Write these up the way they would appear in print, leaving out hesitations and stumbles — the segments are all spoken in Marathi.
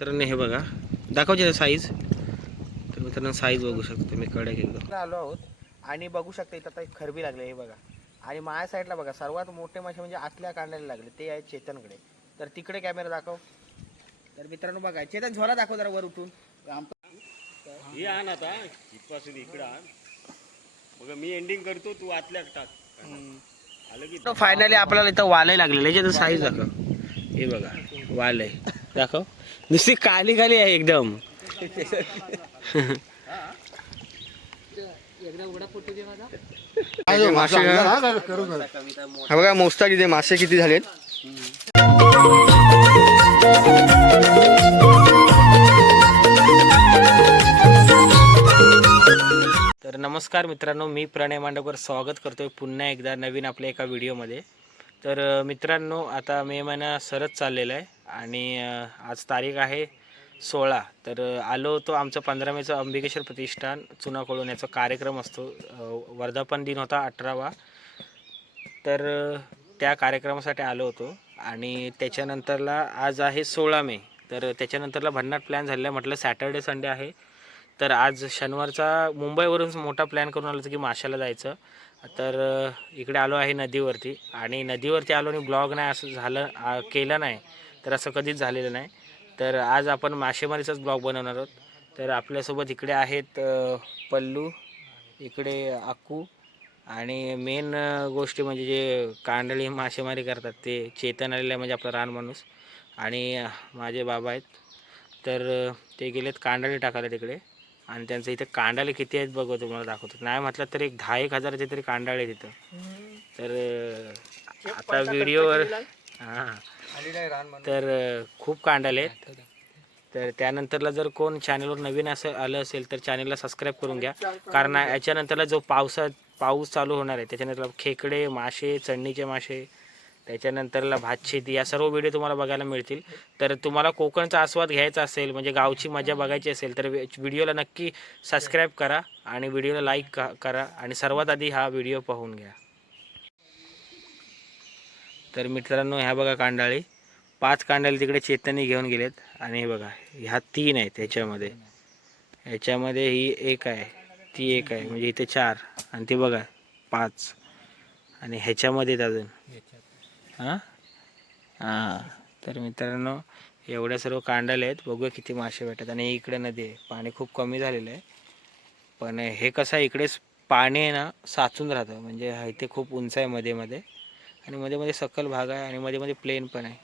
तर हे बघा दाखवचे साईज. तर मित्रांनो साईज बघू शकतो मी कडे एकदम आलो आहोत आणि बघू शकता इथं आता एक खरबी लागले हे बघा. आणि माझ्या साईडला बघा सर्वात मोठे मासे म्हणजे आतल्या कांड्याला लागले ते आहे चेतनकडे. तर तिकडे कॅमेरा दाखव. तर मित्रांनो बघा चेतन झोला दाखव जरा वर उठून. हे आण आता इथपासून इकडं आण. बघा मी एंडिंग करतो तू आतल्या टाक. आलं की फायनली आपल्याला इथं वालय लागलेलं याच्यात साईज दाखव. हे बघा वालय दाखव. नुसती काली काली आहे एकदम. हा बघा मोजता किती मासे किती झालेत. तर नमस्कार मित्रांनो, मी प्रणय मांडवकर स्वागत करतोय पुन्हा एकदा नवीन आपल्या एका व्हिडिओमध्ये. तर मित्रांनो आता मे महिना सरच चाललेला आहे आणि आज तारीख आहे 16. तर आलो होतो आमचं 15 मेचं अंबिकेश्वर प्रतिष्ठान चुनाकोळून याचा कार्यक्रम असतो. वर्धापन दिन होता 18वा. तर त्या कार्यक्रमासाठी आलो होतो आणि त्याच्यानंतरला आज आहे 16 मे. तर त्याच्यानंतरला भन्नाट प्लॅन झालेला. म्हटलं सॅटर्डे संडे आहे तर आज शनिवारचा मुंबईवरून मोठा प्लॅन करून आलो होतो की माशाला जायचं. तर इकडे आलो आहे नदीवरती आणि नदीवरती आलो आणि ब्लॉग नाही असं झालं केलं नाही तर असं कधीच झालेलं नाही. तर आज आपण मासेमारीचाच ब्लॉग बनवणार आहोत. तर आपल्यासोबत इकडे आहेत पल्लू, इकडे आकू आणि मेन गोष्टी म्हणजे जे कांडळी मासेमारी करतात ते चेतन आलेलं आहे म्हणजे आपला रान माणूस आणि माझे बाबा आहेत. तर ते गेलेत कांडळी टाकायला तिकडे आणि त्यांचं इथे कांडाले किती आहेत बघू तुम्हाला दाखवतो. नाही म्हटलं तर एक 10-1 हजाराचे तरी कांडाळे आहेत तिथं. तर आता व्हिडिओवर हां तर खूप कांडाले आहेत. तर त्यानंतरला जर कोण चॅनलवर नवीन असं आलं असेल तर चॅनलला सबस्क्राईब करून घ्या. कारण याच्यानंतरला जो पाऊस चालू होणार आहे त्याच्यानंतर खेकडे मासे, चढणीचे मासे, त्याच्यानंतरला भातशेती या सर्व व्हिडिओ तुम्हाला बघायला मिळतील. तर तुम्हाला कोकणचा आस्वाद घ्यायचा असेल म्हणजे गावची मजा बघायची असेल तर व्हिडिओला नक्की सबस्क्राईब करा आणि व्हिडिओला लाईक करा आणि सर्वात आधी हा व्हिडिओ पाहून घ्या. तर मित्रांनो ह्या बघा कांडाळी 5 कांडाळी तिकडे चेतनने घेऊन गेलेत आणि हे बघा ह्या 3 आहेत ह्याच्यामध्ये ही एक आहे, ती एक आहे म्हणजे इथे 4 आणि ते बघा 5 आणि ह्याच्यामध्ये अजून हां हां. तर मित्रांनो एवढ्या सर्व कांडाले आहेत. बघूया किती मासे भेटतात. आणि इकडे नदी आहे, पाणी खूप कमी झालेलं आहे पण हे कसं आहे इकडेच पाणी आहे ना साचून राहतं म्हणजे इथे खूप उंच आहे मध्ये मध्ये आणि मध्ये मध्ये सकल भाग आहे आणि मध्ये मध्ये प्लेन पण आहे.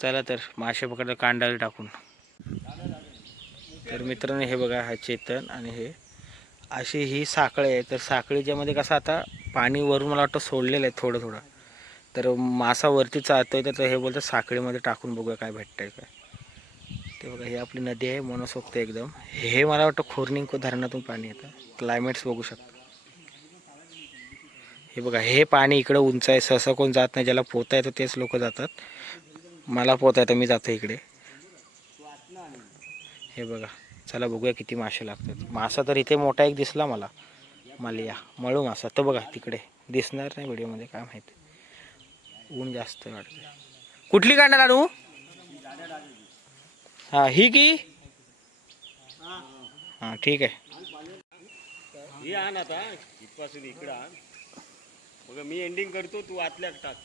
चला तर मासे पकडलं कांडाला टाकून. तर मित्रांनो हे बघा हा चेतन आणि हे अशी ही साखळी आहे. तर साखळीच्यामध्ये कसं आता पाणी वरून मला वाटतं सोडलेलं आहे थोडं थोडं. तर मासा वरती चालतोय तर हे बोलतं साखळीमध्ये टाकून बघूया काय भेटतंय काय. ते बघा ही आपली नदी आहे मनसोक्त एकदम. हे मला वाटतं खोर्निंको धरणातून पाणी येतं. क्लायमेट्स बघू शकता. हे बघा हे पाणी इकडं उंच आहे, सहसा कोण जात नाही. ज्याला पोहता येतं तेच लोक जातात. मला पोहता येतं मी जातो इकडे. हे बघा चला बघूया किती मासे लागतात. मासा तर इथे मोठा एक दिसला मला, मालिया मळू मासा. तो बघा तिकडे दिसणार नाही व्हिडिओमध्ये काय माहिती, ऊन जास्त वाटतं. कुठली कांडा लाडू? हां ही की हां ठीक आहे. हे आण आता इथपासून इकडं आण. बघा मी एंडिंग करतो तू आतल्या टाक.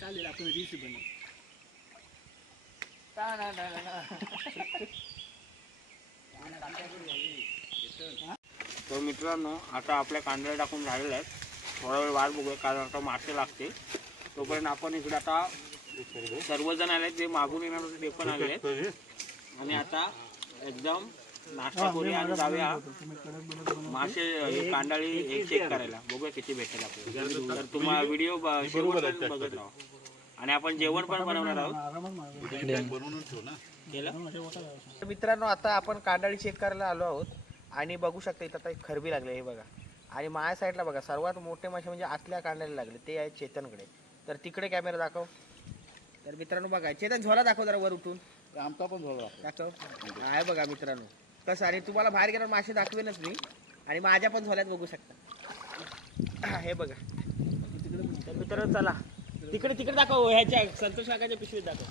चालेल आपण रील्स बनवू. तर मित्रांनो आता आपल्या कांद्याला टाकून झालेल्या आहेत. थोडा वेळ वाट बघूया कारण आता मासे लागते. तोपर्यंत आपण इकडे आता सर्वजण आले ते मागून येणार होते ते पण आले आणि आता एकदम नाश्ता करूया आणि जाऊया मासे कांडाळी एक चेक करायला. बघूया किती भेटेल आपल्याला. तर तुम्हाला व्हिडिओ शेवटपर्यंत बघत राहा. आणि आपण जेवण पण बनवणार आहोत. मित्रांनो आता आपण कांडाळी चेक करायला आलो आहोत आणि बघू शकता इथं आता एक खरबी लागले हे बघा. आणि माझ्या साईडला बघा सर्वात मोठे मासे म्हणजे आतल्या कांड्याला लागले ते आहे चेतनकडे. तर तिकडे कॅमेरा दाखव. तर मित्रांनो बघा चेतन झोला दाखव जरा वर उठून. आमचा पण झोला दाखव आहे बघा मित्रांनो कसं. आणि तुम्हाला बाहेर गेल्यावर मासे दाखवेनच मी. आणि माझ्या पण झोल्यात बघू शकता. हे बघा. तर मित्रांनो चला तिकडे दाखव. ह्याच्या संतोष काकाच्या पिशवीत दाखव.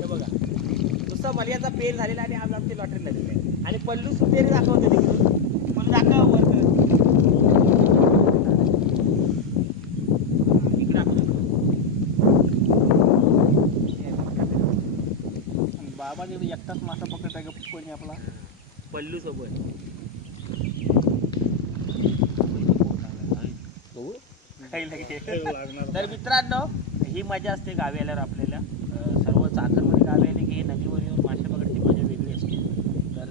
हे बघा नुसता मलियाचा पेर झालेला आणि आज आमची लॉटरी लागलेली आहे. आणि पल्लू पेर दाखवते तिकडून. मला दाखव वर इकडे दाखव. बाबा एकटाच मासा पकडत आहे का कोणी आपला पल्लू सोबत. तर मित्रांनो ही मजा असते गावी आल्यावर आपल्याला. सर्व चाकरमध्ये गावी आले की नदीवर येऊन मासे पकडायची मजा वेगळी असते. तर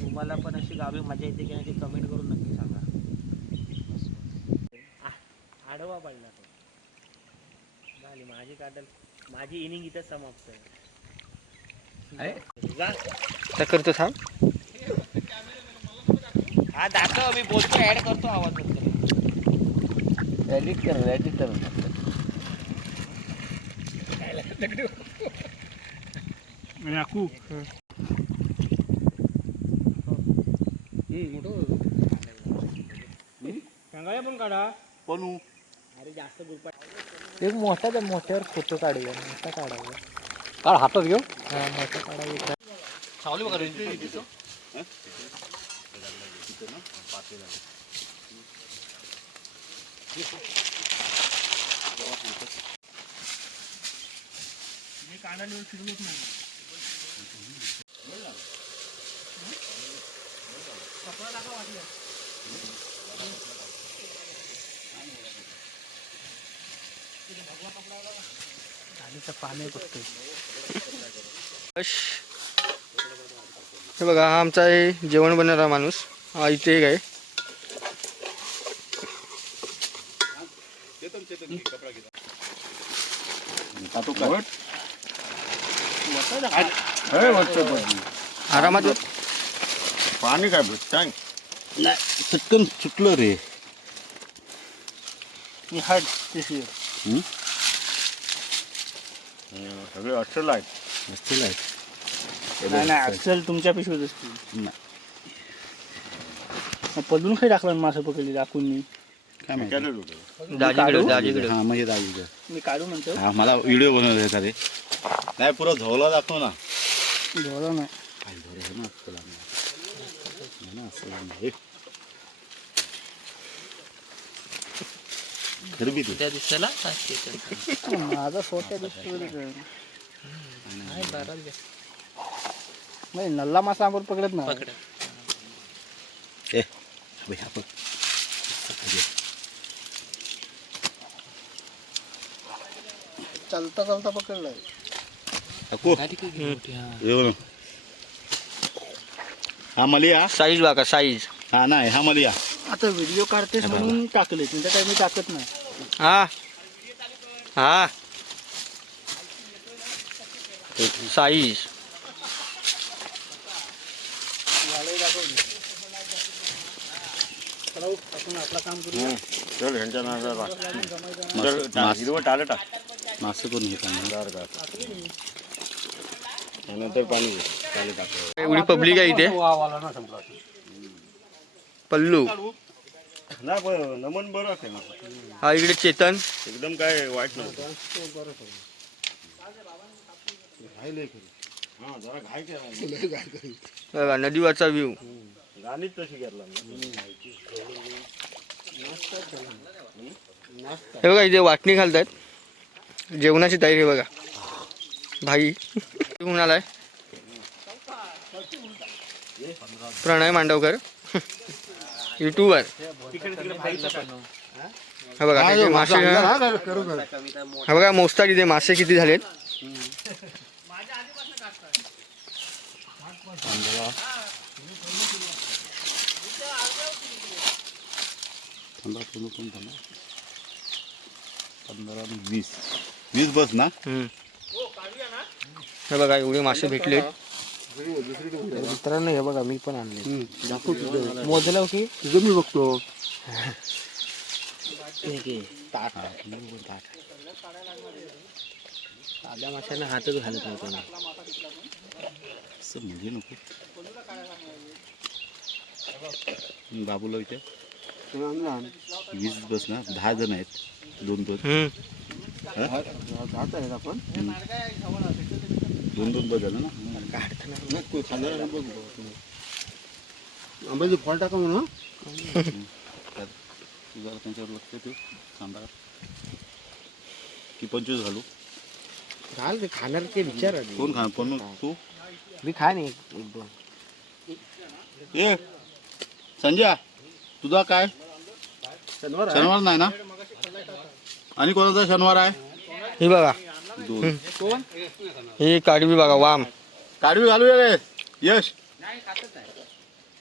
तुम्हाला पण अशी गावी मजा येते की नाही ते कमेंट करून नक्की सांगा. आडवा पडला तो. झाली माझी काढल. माझी इनिंग इथंच समाप्त आहे. आता करतो थांब. हा दाखव मी बोलतो ऍड करतो आवाज. एडिट कर सांगाय पण काढा पण अरे जास्त ग्रुप. एक मोठ्यावर फोटो काढूया. मोठा काढावा. काढ हातात घेऊ. हा मोठा काढावा. सावली बघा मी कानावर फिरवत नाही. कपडा दाखवा वाटलं. पाणी बघतोय. हे बघा हा आमचा आहे जेवण बनवणारा माणूस. हा इथे एक आहे. आरामात ये. पाणी काय सांग. चटकन सुटलं रे. मी हट सगळे अस्सल आहेत. अस्सल आहेत. नाही असेल तुमच्या पिशवीत असतील. पदून काही टाकला मासे पकडली दाखवून मी. काय माहिती दाजीकडे हा म्हणजे दाजीकडे. मी काढू म्हणतो. हा मला व्हिडिओ बनवला रे. नाही पुरा झोला दाखव ना. बरं नाही. काय झोला आहे ना अस्सल आहे ना अस्सल आहे. खरबी तू त्या दिसायला माझा छोट्या दिसतो नाही. नल्ला मासा आपण पकडत ना. ए अबे आपण चालता चालता पकडलाय. टाकू येऊ ना. हा मलिया साईज बघा साईज. हा नाही हा मलिया. आता व्हिडिओ काढतेस म्हणून टाकले. तुमच्या काही मी टाकत नाही. हा हा साईज. आपण आपलं काम करूया. चल ह्यांच्या नादाला हिरवं टाळं टाक. मासे करून घेतात नंतर पाणी घे. टाळं टाक. एवढी पब्लिक आहे इथे. पल्लू नाही बरं नमन बरं आहे ना. हा इकडे चेतन. एकदम काय वाईट नव्हतं. हा जरा घाई केला. बघा नदीवरचा व्ह्यू. गाणीच तशी घेतला. हे बघा इथे वाटणी घालतात. जेवणाची तयारी बघा. भाई कुठून आलाय. प्रणय मांडवकर युट्यूबर. हा बघा तिथे मासे. हा बघा मोजता तिथे मासे किती झालेत. वीस बस ना. हे बघा एवढे मासे भेटले. मित्रांनो हे बघा मी पण आणले. मोजलं की तुझं मी बघतो. साध्या माशांना हातच घालत नाही कोणी. असं म्हणजे नको. बाबूला विचार. 20 बस ना, 10 जण आहेत. 2-2 आपण 2-2 बस झालं ना. आंब्याची फळ टाका म्हणून तुझा त्यांच्यावर लक्ष ठेव. सांभाळ की 25 घालू. घाल ते खाणार ते विचार आधी. कोण खा पण तू मी खा नाही एक दोन. ए संजय तुझा काय शनिवार नाही ना. आणि कोणाचा शनिवार आहे. ही बघा 2 ही काढवी बघा वाम. काढवी घालूया रे यश.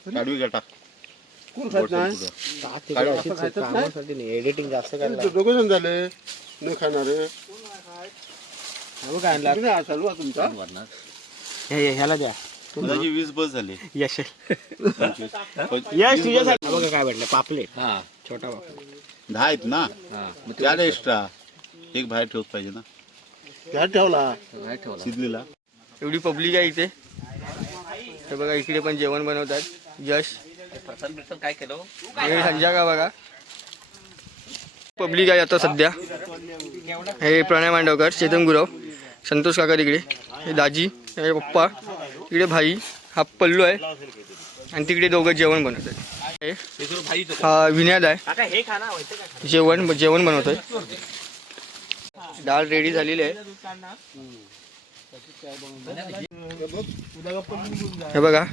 काढवी टाक. कोण खात नाही कामासाठी नाही एडिटिंग जास्त करायला. दोघ जण झाले न खाणारे काय आणला तुमचा ह्याला द्या. तुझी 20 बस झाली. यश पंचवीस. यश तुझ्यासाठी बघा काय भेटलं पापलेट. छोटा पापलेट 10 आहेत ना. त्याला एक्स्ट्रा एक बाहेर ठेवत पाहिजे ना. त्या ठेवला शिजलेला. एवढी पब्लिक आहे इथे. हे बघा इकडे पण जेवण बनवतात. यश काय केलं हे संजय का बघा पब्लिक आहे आता सध्या. हे प्रणय मांडवकर, चेतन गुरव, संतोष काका तिकडे, हे दाजी, हे पप्पा, इकडे भाई, हा पल्लू आहे आणि तिकडे दोघं जेवण बनवत आहेत. हा विनयाद आहे हे खा ना व्हायचं का. जेवण बनवतोय. डाळ रेडी झालेली आहे. हे बघा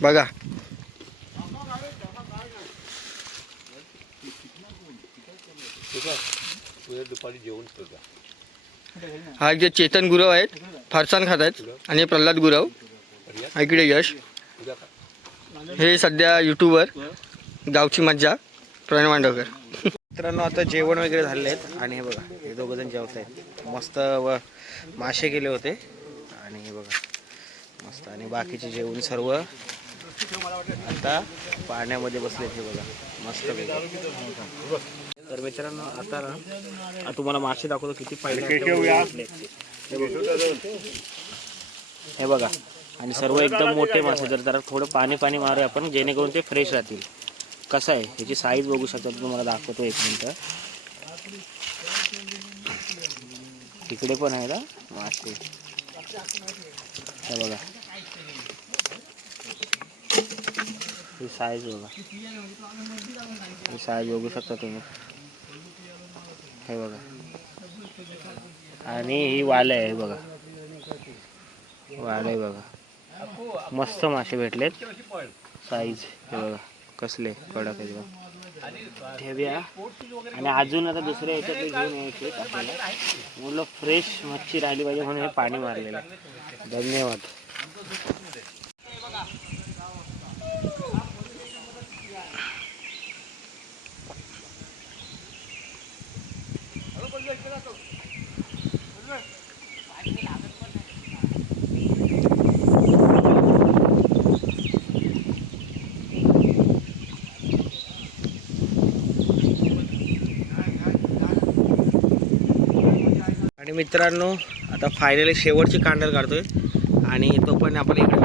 बघा हा इकडे चेतन गुरव आहेत, फरसाण खात आहेत आणि प्रल्हाद गुरव. इकडे यश, हे सध्या युट्यूबर गावची मज्जा प्रणय मांडवकर. मित्रांनो आता जेवण वगैरे झाले आहेत आणि हे बघा हे दोघं जण जेवत आहेत. मस्त मासे केले होते आणि हे बघा मस्त आणि बाकीचे जेवण सर्व आता पाण्यामध्ये बसले. हे बघा मस्त वेगळं. तर मित्रांनो आता ना तुम्हाला मासे दाखवतो किती पाहिजे. हे बघा आणि सर्व एकदम मोठे मासे. जर जरा थोडं पाणी मारूया आपण जेणेकरून ते फ्रेश राहतील. कसं आहे ह्याची साईज बघू शकता तुम्हाला दाखवतो. एक मिनटं. तिकडे पण आहे ना मासे. हे बघा ही साईज बघा. ही साईज बघू शकता तुम्ही. हे बघा आणि ही वाले आहे. बघा वाले बघा मस्त मासे भेटलेत. साईज हे बघा कसले कडक एकदम. ठेव्या आणि अजून आता दुसऱ्या याच्यातले घेऊन यायचे आपल्याला. मुलं फ्रेश मच्छी राहिली पाहिजे म्हणून हे पाणी मारलेलं आहे. धन्यवाद. आणि मित्रांनो आता फायनली शेवटची कांडल काढतोय आणि तो पण आपण इकडे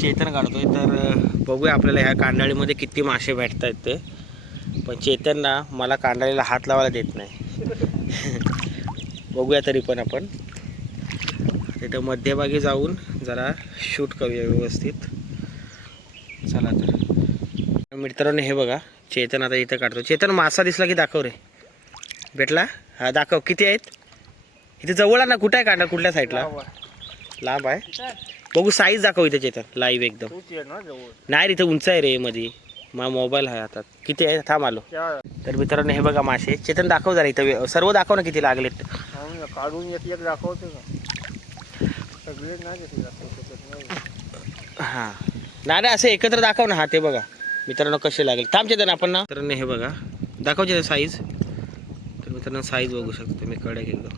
चेतन काढतोय. तर बघूया आपल्याला ह्या कांडाळीमध्ये किती मासे भेटत आहेत ते. पण चेतन ना मला कांडाळीला हात लावायला देत नाही. बघूया तरी पण आपण तिथं मध्यभागी जाऊन जरा शूट करूया व्यवस्थित. चला तर मित्रांनो हे बघा चेतन आता इथं काढतो. चेतन मासा दिसला की दाखव रे. भेटला हा दाखव. किती आहेत इथे जवळ ना. कुठं आहे कांदा कुठल्या साईडला. लांब आहे. बघू साईज दाखव इथे चेतन लाईव्ह एकदम. नाही रे इथे उंच आहे रे मध्ये. माझा मोबाईल आहे हातात. किती आहे थांब आलो. तर मित्रांनो हे बघा मासे. चेतन दाखव जरा इथं सर्व दाखव ना किती लागलेत. काढून एक दाखवते का सगळे नाही. हां नाही असं एकत्र दाखव ना. हा ते बघा मित्रांनो कसे लागेल. थांब चेतन आपण ना. मित्रांनो हे बघा दाखव चेतन साईज. तर मित्रांनो साईज बघू शकतो तुम्ही कडक एकदम.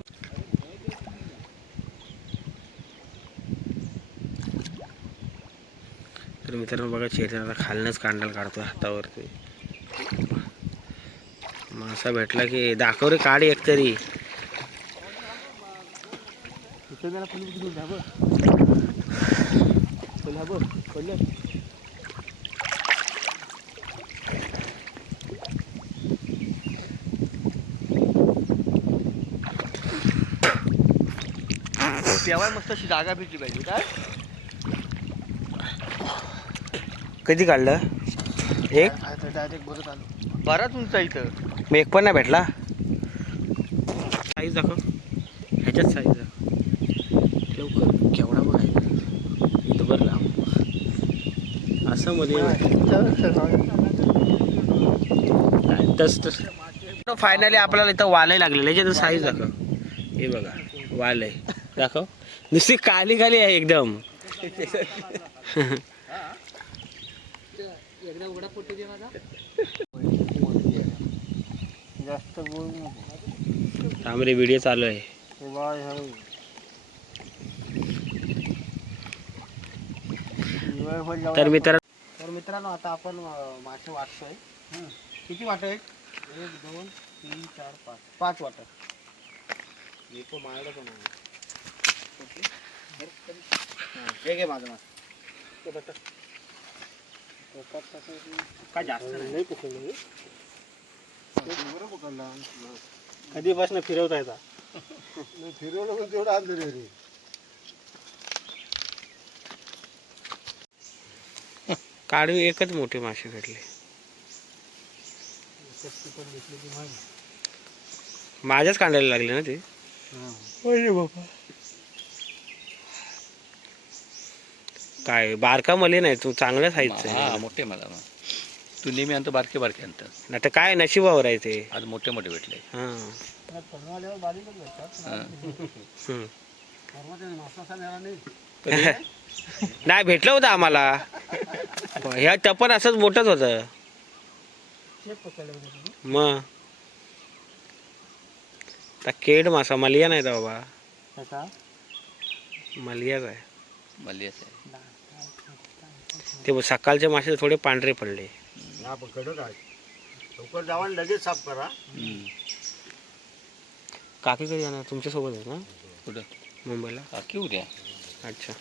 तर मित्रांनो बघा चेतन आता खालनंच कांडल काढतोय हातावरती. मासा भेटला की दाखव रे. काढ एक तरी. तेव्हा मस्त अशी जागा भेटली पाहिजे काय. कधी काढलं एक डायरेक्ट बरं आलो. बराच उंच आहे इथं. मग एक पण नाही भेटला. साईज दाखव, ह्याच्यात साईज दाखव लवकर. केवढा बघायचा इथं बरं लांब असं मध्ये तस तस. फायनली आपल्याला इथं वालाय लागलेलं याच्यात साईज दाखव. हे बघा वाल आहे दाखव. नुसती काली काली आहे एकदम. जास्त बोल नको. तांबरे व्हिडिओ चालू आहे. हे बाय हाय. तर मित्रांनो आता आपण मासे वाटतोय. किती वाट आहेत? 1 2 3 4 5 5 वाट. माझ्याकडे पण आहे. हे घे माझं मास. काय जास्त नाही. कधीपासून फिरवता येतात. फिरवलं पण तेवढं आणलं रे. काढू एकच मोठे मासे भेटले. माझ्याच कांडायला लागले ना ते. काय बारका मले नाही तू चांगल्या साईजचा हा मोठे मला मग. तू नेहमी आणतो बारके बारके आणतात. नाही तर काय नशिबावर आहे ते. आज मोठे मोठे भेटले. हा हम्म. नाही भेटलं होतं आम्हाला. ह्या टपन असंच मोठंच होतं मग. केड मासा मलिया नाही तर बाबा. मलियाच आहे मल्लीच आहे. ते सकाळचे मासे थोडे पांढरे पडले. लवकर जावा आणि लगेच साफ करा. काकी कधी जाणार तुमच्या सोबत आहे ना कुठं मुंबईला? काकी उद्या. अच्छा.